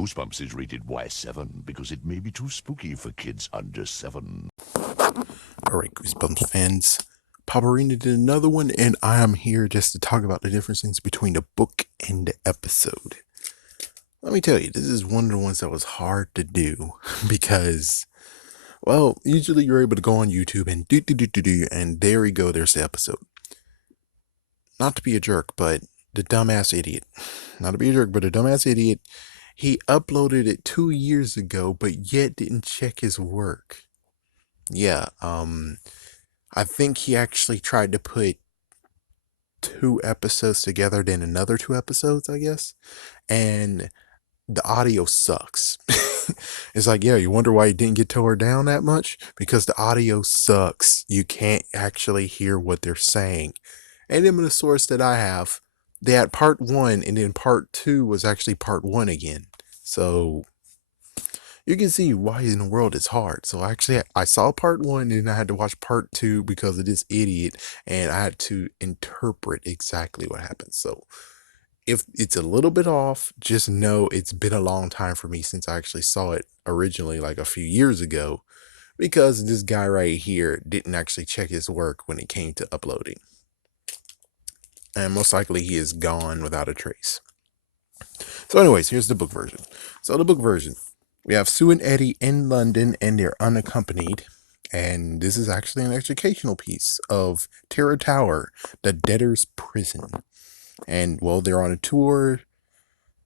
Goosebumps is rated Y7 because it may be too spooky for kids under 7. Alright, Goosebumps fans. PopArena did another one, and I am here just to talk about the differences between the book and the episode. Let me tell you, this is one of the ones that was hard to do because, well, usually you're able to go on YouTube and do, and there we go, there's the episode. Not to be a jerk, but the dumbass idiot. Not to be a jerk, but a dumbass idiot. He uploaded it 2 years ago, but yet didn't check his work. Yeah, I think he actually tried to put 2 episodes together, then another 2 episodes, I guess. And the audio sucks. It's like, yeah, you wonder why you didn't get tore down that much? Because the audio sucks. You can't actually hear what they're saying. And then the source that I have, they had part 1, and then part 2 was actually part 1 again. So you can see why in the world it's hard. So actually, I saw part 1, and I had to watch part 2 because of this idiot, and I had to interpret exactly what happened. So if it's a little bit off, just know it's been a long time for me since I actually saw it originally, like a few years ago, because this guy right here didn't actually check his work when it came to uploading. And most likely he is gone without a trace. So anyways, here's the book version. So the book version, we have Sue and Eddie in London, and they're unaccompanied. And this is actually an educational piece of Terror Tower, the debtor's prison. And well, they're on a tour.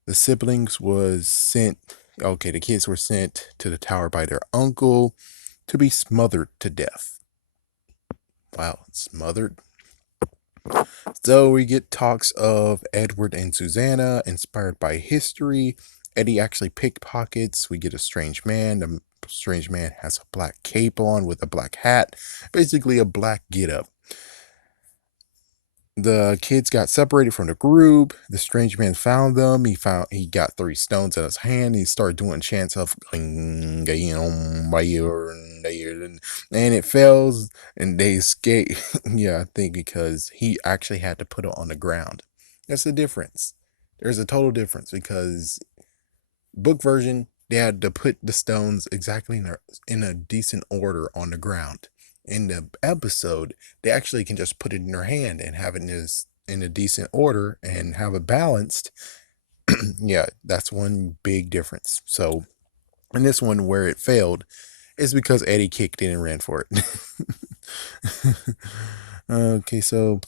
The siblings was sent, okay, the kids were sent to the tower by their uncle to be smothered to death. Wow, smothered. So we get talks of Edward and Susanna inspired by history. Eddie actually pickpockets. We get a strange man. The strange man has a black cape on with a black hat, basically a black get-up. The kids got separated from the group. The strange man found them. He got 3 stones in his hand. He started doing chants of and it fails and they escape. Yeah, I think because he actually had to put it on the ground. That's the difference. There's a total difference because book version, they had to put the stones exactly in a decent order on the ground. In the episode, they actually can just put it in their hand and have it in a decent order and have it balanced. Yeah, that's one big difference. So in this one where it failed is because Eddie kicked in and ran for it. Okay, so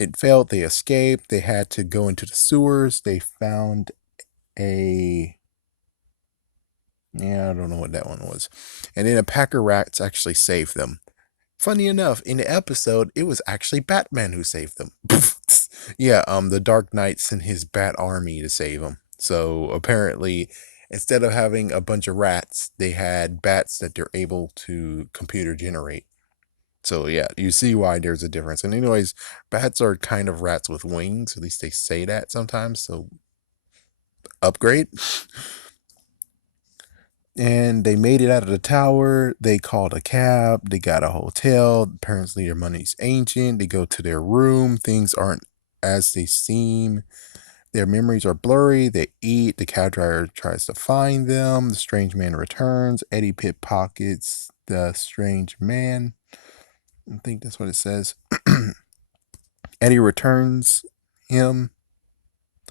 it failed. They escaped. They had to go into the sewers. They found I don't know what that one was. And then a pack of rats actually saved them. Funny enough, in the episode, it was actually Batman who saved them. Yeah, the Dark Knight sent his Bat Army to save them. So apparently, instead of having a bunch of rats, they had bats that they're able to computer generate. So yeah, you see why there's a difference. And anyways, bats are kind of rats with wings. At least they say that sometimes. So upgrade. And they made it out of the tower. They called a cab. They got a hotel. Apparently, their money's ancient. They go to their room. Things aren't as they seem. Their memories are blurry. They eat. The cab driver tries to find them. The strange man returns. Eddie pickpockets the strange man. I think that's what it says. Eddie returns him.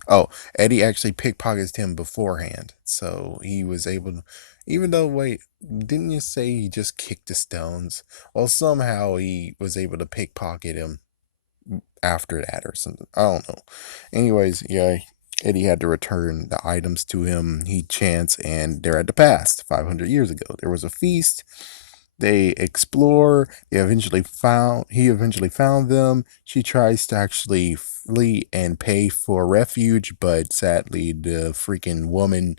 Oh, Eddie actually pickpockets him beforehand. So he was able to, even though, wait, didn't you say he just kicked the stones? Well, somehow he was able to pickpocket him after that or something. I don't know. Anyways, yeah, Eddie had to return the items to him. He chants, and they're at the past, 500 years ago. There was a feast. They explore. He eventually found them. She tries to actually flee and pay for refuge, but sadly, the freaking woman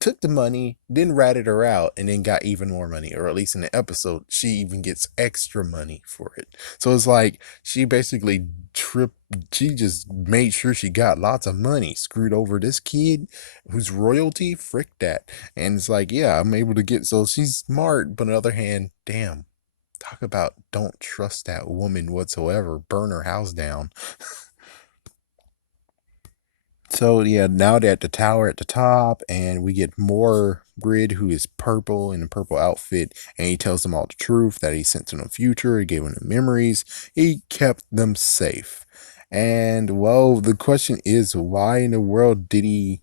took the money, then ratted her out, and then got even more money. Or at least in the episode, she even gets extra money for it. So it's like she basically she just made sure she got lots of money, screwed over this kid who's royalty. Frick that. And it's like, yeah, I'm able to get, so she's smart, but on the other hand, damn. Talk about don't trust that woman whatsoever. Burn her house down. So yeah, now they're at the tower at the top, and we get more Grid, who is purple in a purple outfit, and he tells them all the truth that he sent to them future. He gave them the memories. He kept them safe. And well, the question is, why in the world did he?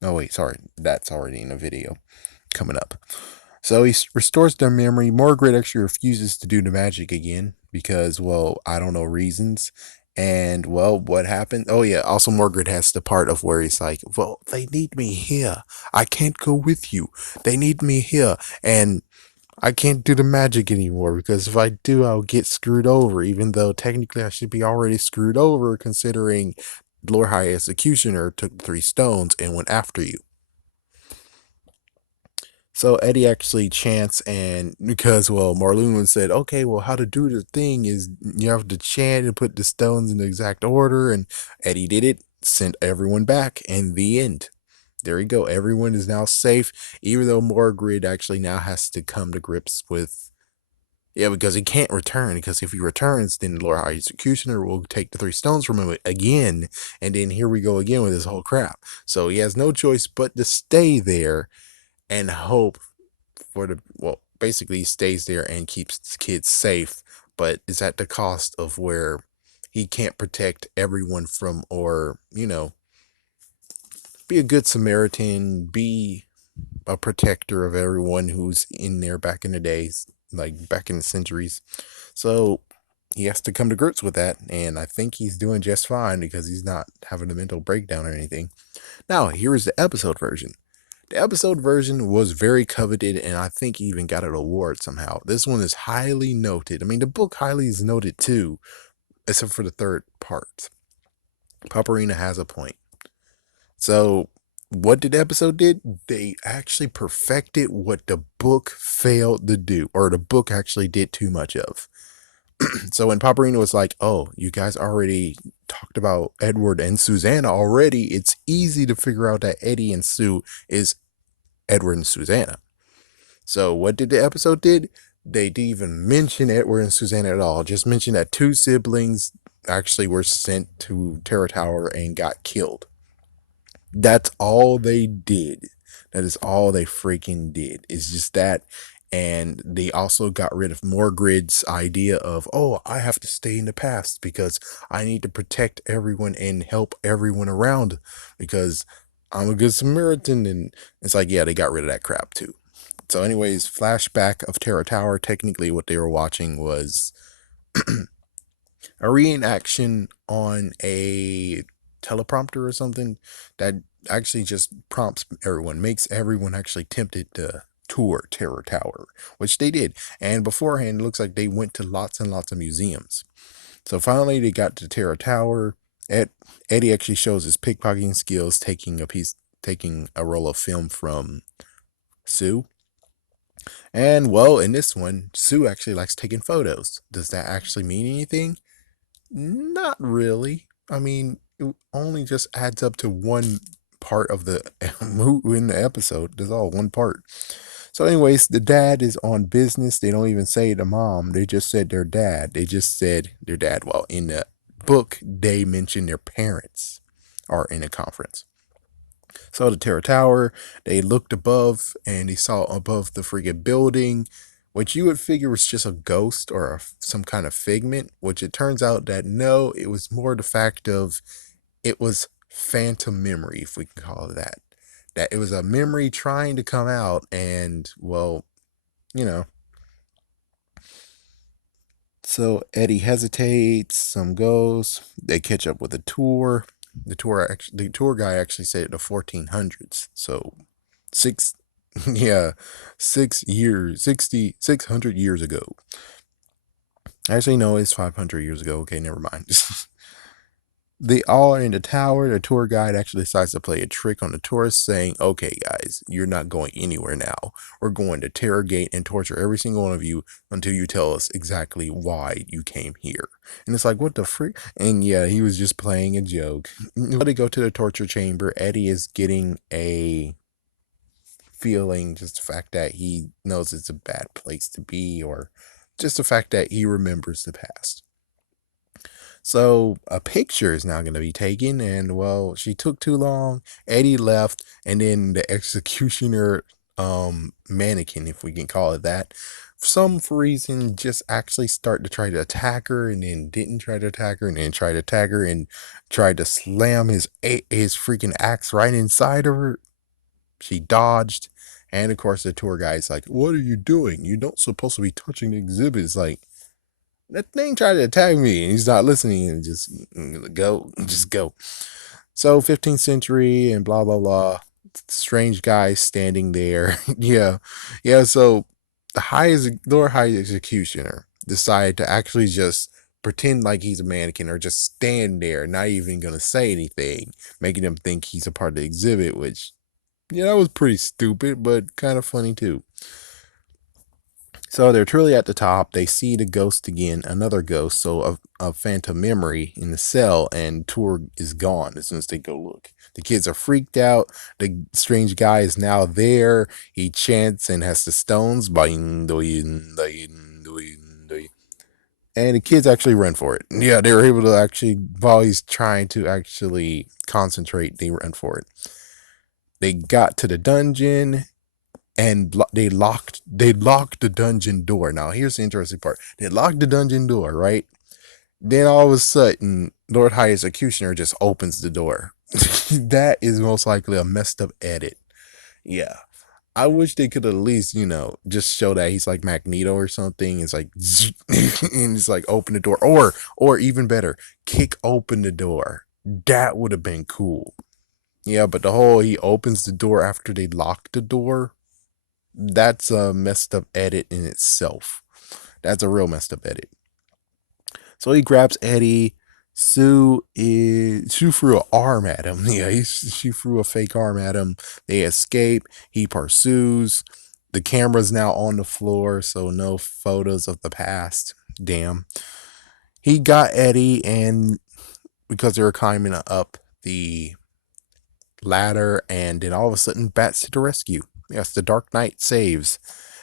Oh wait, sorry, that's already in the video coming up. So he restores their memory. Morgred actually refuses to do the magic again because, well, I don't know reasons. And, well, what happened? Oh, yeah. Also, Morgred has the part of where he's like, well, they need me here. I can't go with you. They need me here. And I can't do the magic anymore because if I do, I'll get screwed over, even though technically I should be already screwed over considering Lord High Executioner took 3 stones and went after you. So Eddie actually chants, and because, well, Marloon said, okay, well, how to do the thing is you have to chant and put the stones in the exact order, and Eddie did it, sent everyone back, and the end. There you go. Everyone is now safe, even though Morgrid actually now has to come to grips with, yeah, because he can't return, because if he returns, then Lord High Executioner will take the 3 stones from him again, and then here we go again with this whole crap. So he has no choice but to stay there and hope for the, well, basically he stays there and keeps the kids safe, but is at the cost of where he can't protect everyone from, or be a good Samaritan, be a protector of everyone who's in there back in the days, like back in the centuries. So he has to come to grips with that, and I think he's doing just fine because he's not having a mental breakdown or anything. Now here is the episode version. The episode version was very coveted, and I think he even got an award somehow. This one is highly noted. I mean, the book highly is noted too, except for the third part. PopArena has a point. So, what did the episode did? They actually perfected what the book failed to do, or the book actually did too much of. So when PopArena was like, "Oh, you guys already talked about Edward and Susanna already. It's easy to figure out that Eddie and Sue is Edward and Susanna." So what did the episode did? They didn't even mention Edward and Susanna at all. Just mentioned that 2 siblings actually were sent to Terror Tower and got killed. That's all they did. That is all they freaking did. It's just that. And they also got rid of Morgrid's idea of, oh, I have to stay in the past because I need to protect everyone and help everyone around because I'm a good Samaritan. And it's like, yeah, they got rid of that crap too. So, anyways, flashback of Terror Tower. Technically, what they were watching was a reenaction on a teleprompter or something that actually just prompts everyone, makes everyone actually tempted to tour Terror Tower, which they did. And beforehand, it looks like they went to lots and lots of museums. So finally, they got to Terror Tower. Eddie actually shows his pickpocketing skills, taking a roll of film from Sue. And well, in this one, Sue actually likes taking photos. Does that actually mean anything? Not really. I mean, it only just adds up to one part of the in the episode. There's all one part. So, anyways, the dad is on business. They don't even say the mom. They just said their dad. They just said their dad. Well, in the book, they mention their parents are in a conference. So the Terror Tower, they looked above and they saw above the friggin' building, which you would figure was just a ghost or some kind of figment, which it turns out that no, it was more the fact of it was phantom memory, if we can call it that. That it was a memory trying to come out, and well, you know. So Eddie hesitates, some goes, they catch up with a tour. The tour guy actually said the 1400s. So six yeah, 6 years, 600 years ago. Actually, no, it's 500 years ago. Okay, never mind. They all are in the tower. The tour guide actually decides to play a trick on the tourists, saying, okay, guys, you're not going anywhere now. We're going to interrogate and torture every single one of you until you tell us exactly why you came here. And it's like, what the freak? And yeah, he was just playing a joke. Let it go to the torture chamber. Eddie is getting a feeling, just the fact that he knows it's a bad place to be, or just the fact that he remembers the past. So a picture is now going to be taken, and well, she took too long. Eddie left, and then the executioner mannequin, if we can call it that, for some reason just actually start to try to attack her, and then didn't try to attack her, and then tried to attack her, and tried to slam his freaking axe right inside of her. She dodged, and of course the tour guide's like, "What are you doing? You're not supposed to be touching the exhibit." It's like, that thing tried to attack me, and he's not listening, and just go. So 15th century and blah blah blah. Strange guy standing there. yeah. So the Lord High Executioner decided to actually just pretend like he's a mannequin, or just stand there, not even gonna say anything, making him think he's a part of the exhibit. Which, yeah, that was pretty stupid, but kind of funny too. So they're truly at the top. They see the ghost again, another ghost, so a phantom memory in the cell, and Tour is gone as soon as they go look. The kids are freaked out. The strange guy is now there. He chants and has the stones. Boing, doing, doing, doing, doing. And the kids actually run for it. Yeah, they were able to actually, while he's trying to actually concentrate, they run for it. They got to the dungeon, and they locked the dungeon door. Now here's the interesting part. They locked the dungeon door, right? Then all of a sudden, Lord High Executioner just opens the door. That is most likely a messed up edit. Yeah. I wish they could at least, just show that he's like Magneto or something. It's like, and it's like open the door, or even better, kick open the door. That would have been cool. Yeah, but the whole he opens the door after they lock the door, that's a messed up edit in itself. That's a real messed up edit. So he grabs Eddie. Sue threw an arm at him. Yeah, she threw a fake arm at him. They escape. He pursues. The camera's now on the floor, so no photos of the past. Damn. He got Eddie, and because they were climbing up the ladder, and then all of a sudden, Bats to the rescue. Yes, the Dark Knight saves.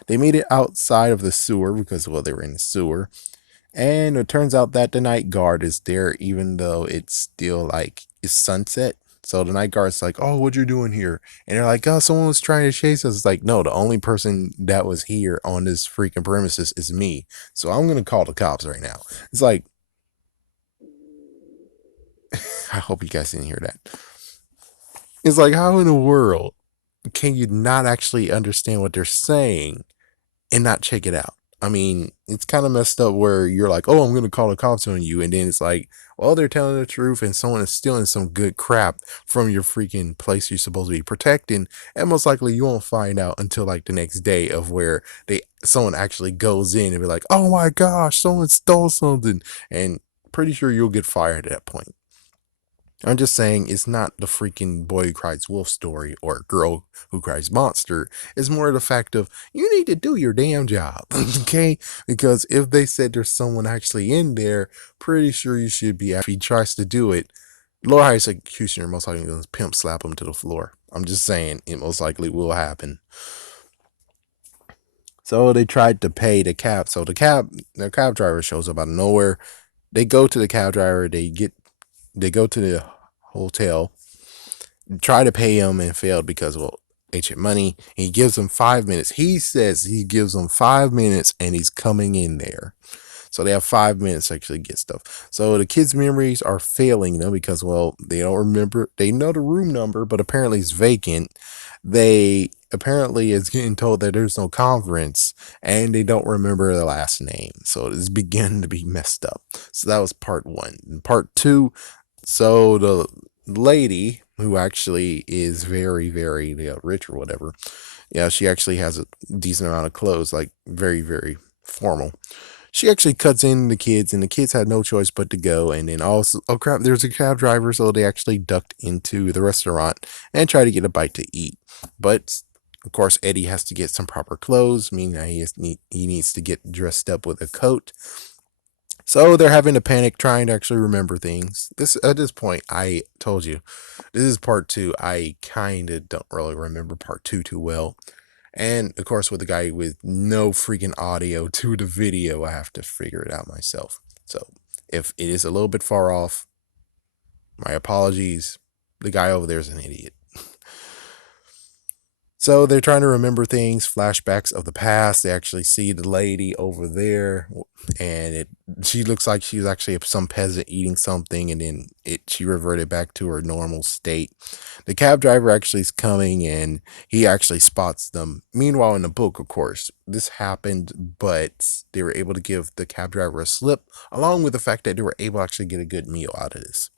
They made it outside of the sewer because, well, they were in the sewer. And it turns out that the night guard is there, even though it's still like it's sunset. So the night guard's like, "Oh, what you doing here?" And they're like, "Oh, someone was trying to chase us." It's like, no, the only person that was here on this freaking premises is me. So I'm gonna call the cops right now. It's like, I hope you guys didn't hear that. It's like, how in the world can you not actually understand what they're saying and not check it out? I mean, it's kind of messed up where you're like, "Oh, I'm going to call the cops on you." And then it's like, well, they're telling the truth, and someone is stealing some good crap from your freaking place you're supposed to be protecting. And most likely you won't find out until like the next day, of where someone actually goes in and be like, "Oh my gosh, someone stole something." And pretty sure you'll get fired at that point. I'm just saying, it's not the freaking boy who cries wolf story or girl who cries monster. It's more the fact of, you need to do your damn job, okay? Because if they said there's someone actually in there, pretty sure you should be. If he tries to do it, Lord High Executioner most likely going to pimp slap him to the floor. I'm just saying, it most likely will happen. So they tried to pay the cab. So the cab driver shows up out of nowhere. They go to the cab driver. They go to the hotel, try to pay him, and failed because, well, ancient money. He gives them 5 minutes. He says he gives them 5 minutes, and he's coming in there. So they have 5 minutes to actually get stuff. So the kids' memories are failing them because, well, they don't remember. They know the room number, but apparently it's vacant. They apparently is getting told that there's no conference, and they don't remember the last name. So it's beginning to be messed up. So that was part one. And part two, so the lady, who actually is very, very rich or whatever, yeah, she actually has a decent amount of clothes, like very, very formal. She actually cuts in the kids, and the kids had no choice but to go. And then also, oh crap, there's a cab driver, so they actually ducked into the restaurant and tried to get a bite to eat. But of course, Eddie has to get some proper clothes, meaning that he needs to get dressed up with a coat. So they're having a panic, trying to actually remember things. At this point, I told you, this is part two. I kind of don't really remember part two too well. And of course, with the guy with no freaking audio to the video, I have to figure it out myself. So If it is a little bit far off, my apologies. The guy over there is an idiot. So they're trying to remember things, flashbacks of the past. They actually see the lady over there, and she looks like she was actually some peasant eating something, and then she reverted back to her normal state. The cab driver actually is coming, and he actually spots them. Meanwhile, in the book, of course, this happened, but they were able to give the cab driver a slip, along with the fact that they were able to actually get a good meal out of this.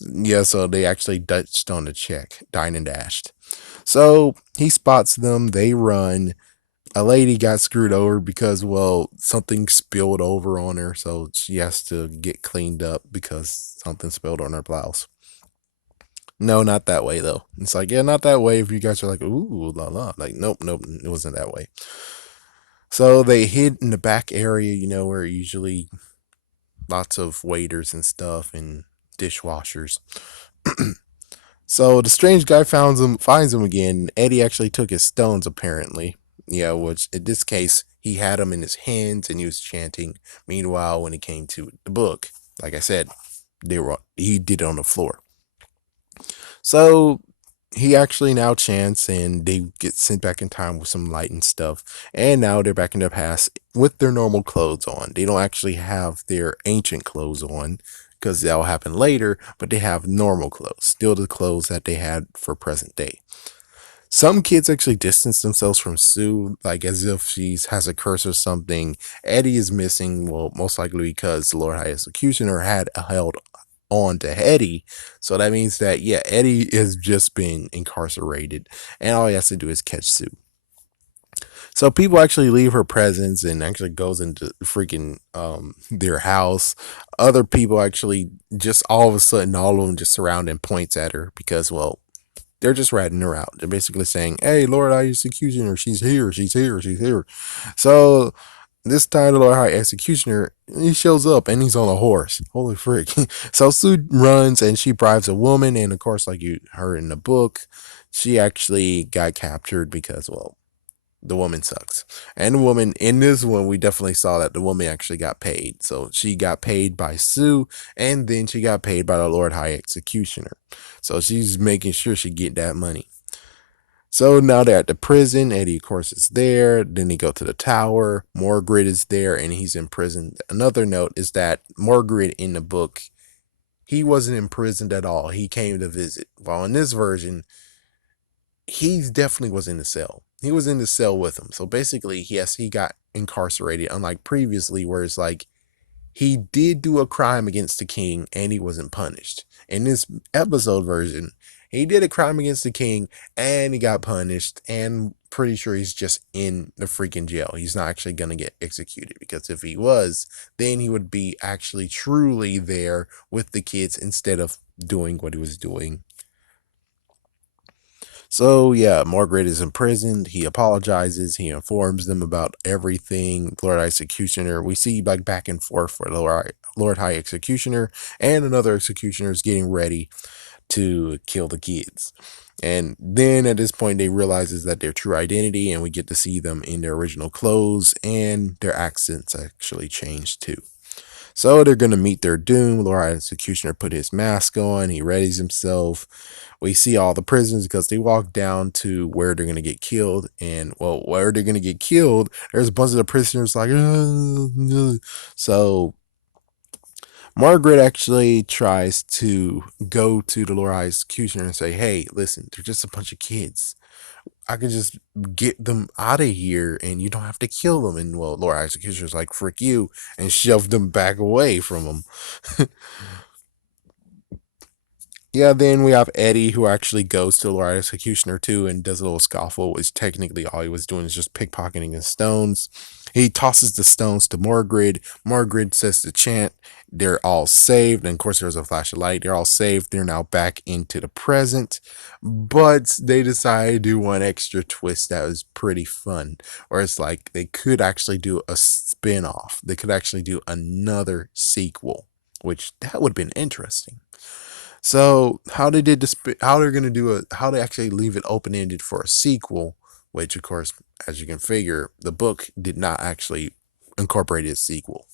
Yeah, so they actually Dutched on the check, dine and dashed. So he spots them, they run. A lady got screwed over because, well, something spilled over on her, so she has to get cleaned up because something spilled on her blouse. No, not that way though. It's like, yeah, not that way. If you guys are like, ooh, la la, like, nope, it wasn't that way. So they hid in the back area, where usually lots of waiters and stuff and dishwashers. So the strange guy finds him again. Eddie actually took his stones, apparently. Yeah, which in this case, he had them in his hands and he was chanting. Meanwhile, when it came to the book, like I said, he did it on the floor. So he actually now chants and they get sent back in time with some light and stuff. And now they're back in the past with their normal clothes on. They don't actually have their ancient clothes on because that'll happen later, but they have normal clothes, still the clothes that they had for present day. Some kids actually distance themselves from Sue, like as if she has a curse or something. Eddie is missing, well, most likely because the Lord High Executioner had held on to Eddie. So that means that, yeah, Eddie has just been incarcerated, and all he has to do is catch Sue. So people actually leave her presence and actually goes into freaking their house. Other people actually just all of a sudden, all of them just surround and points at her because, well, they're just ratting her out. They're basically saying, "Hey, Lord High Executioner, she's here, she's here, she's here." So this time, the Lord High Executioner, he shows up and he's on a horse. Holy frick. So Sue runs and she bribes a woman. And of course, like you heard in the book, she actually got captured because, well, the woman sucks. And the woman, in this one, we definitely saw that the woman actually got paid. So she got paid by Sue and then she got paid by the Lord High Executioner. So she's making sure she get that money. So now they're at the prison. Eddie, of course, is there. Then they go to the tower. Morgrid is there and he's in prison. Another note is that Morgrid in the book, he wasn't imprisoned at all. He came to visit. While in this version, he definitely was in the cell. He was in the cell with him. So basically, yes, he got incarcerated, unlike previously, where it's like he did do a crime against the king and he wasn't punished. In this episode version, he did a crime against the king and he got punished, and pretty sure he's just in the freaking jail. He's not actually going to get executed, because if he was, then he would be actually truly there with the kids instead of doing what he was doing. So yeah, Margaret is imprisoned. He apologizes. He informs them about everything. Lord Executioner, we see like back and forth for Lord High Executioner and another executioner is getting ready to kill the kids. And then at this point, they realizes that their true identity, and we get to see them in their original clothes, and their accents actually change too. So they're going to meet their doom. Lord Executioner put his mask on. He readies himself. We see all the prisoners because they walk down to where they're going to get killed. And, well, where they're going to get killed, there's a bunch of the prisoners like, so Margaret actually tries to go to the Lord High Executioner and say, hey, listen, they're just a bunch of kids. I could just get them out of here and you don't have to kill them. And, well, Lord High Executioner's like, frick you, and shoved them back away from them. Yeah, then we have Eddie, who actually goes to Lord Executioner too and does a little scuffle, which technically all he was doing is just pickpocketing his stones. He tosses the stones to Morgrid. Morgrid says to chant. They're all saved. And of course, there's a flash of light. They're all saved. They're now back into the present. But they decided to do one extra twist that was pretty fun. Where it's like they could actually do a spin off, they could actually do another sequel, which that would have been interesting. So how they did this, how they're gonna do how they actually leave it open ended for a sequel, which of course, as you can figure, the book did not actually incorporate a sequel.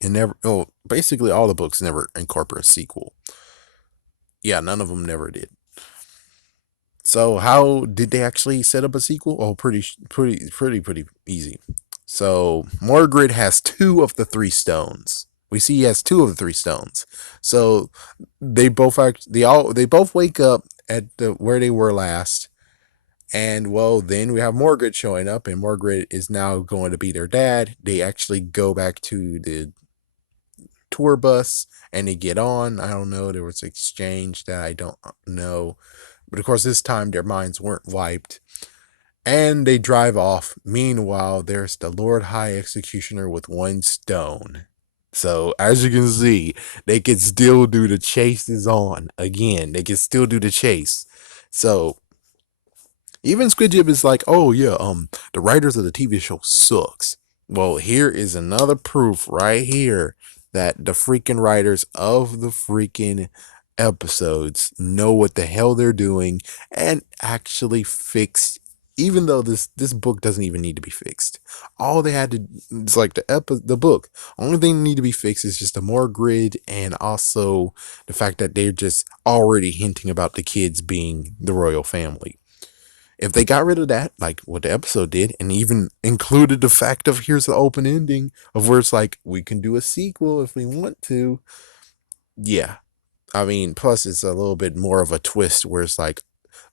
It never. Oh, basically all the books never incorporate a sequel. Yeah, none of them never did. So how did they actually set up a sequel? Oh, pretty easy. So Margaret has two of the three stones. We see he has two of the three stones. So they both wake up at where they were last. And well, then we have Margaret showing up, and Margaret is now going to be their dad. They actually go back to the tour bus and they get on. I don't know. There was an exchange that I don't know. But of course, this time their minds weren't wiped. And they drive off. Meanwhile, there's the Lord High Executioner with one stone. So, as you can see, they can still do the chase is on. Again, they can still do the chase. So, even Squidjib is like, oh yeah, the writers of the TV show sucks. Well, here is another proof right here that the freaking writers of the freaking episodes know what the hell they're doing and actually fixed. Even though this book doesn't even need to be fixed, all they had to it's like the book. Only thing that need to be fixed is just a more grid and also the fact that they're just already hinting about the kids being the royal family. If they got rid of that, like what the episode did, and even included the fact of here's the open ending of where it's like we can do a sequel if we want to, yeah. I mean, plus it's a little bit more of a twist where it's like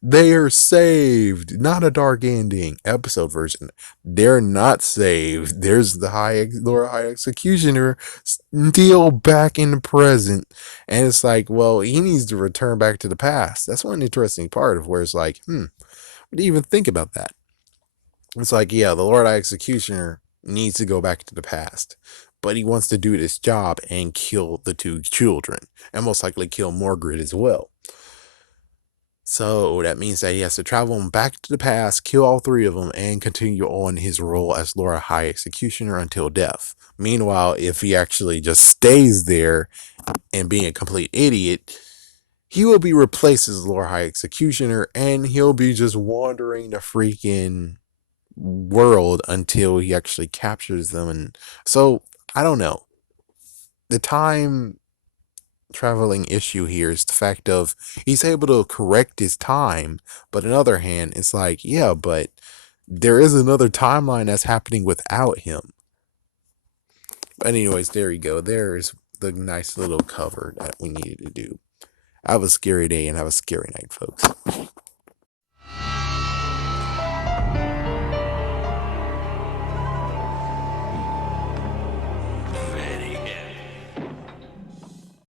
they're saved, not a dark ending. Episode version, they're not saved. There's the Lord High Executioner still back in the present, and it's like, well, he needs to return back to the past. That's one interesting part of where it's like, what do you even think about that? It's like, yeah, the Lord High Executioner needs to go back to the past, but he wants to do this job and kill the two children, and most likely kill Margaret as well. So that means that he has to travel back to the past, kill all three of them, and continue on his role as Lord High Executioner until death. Meanwhile, if he actually just stays there and being a complete idiot, he will be replaced as Lord High Executioner, and he'll be just wandering the freaking world until he actually captures them. And so I don't know. The time traveling issue here is the fact of he's able to correct his time, but on the other hand, it's like, yeah, but there is another timeline that's happening without him. But anyways, there you go. There's the nice little cover that we needed to do. Have a scary day and have a scary night, folks.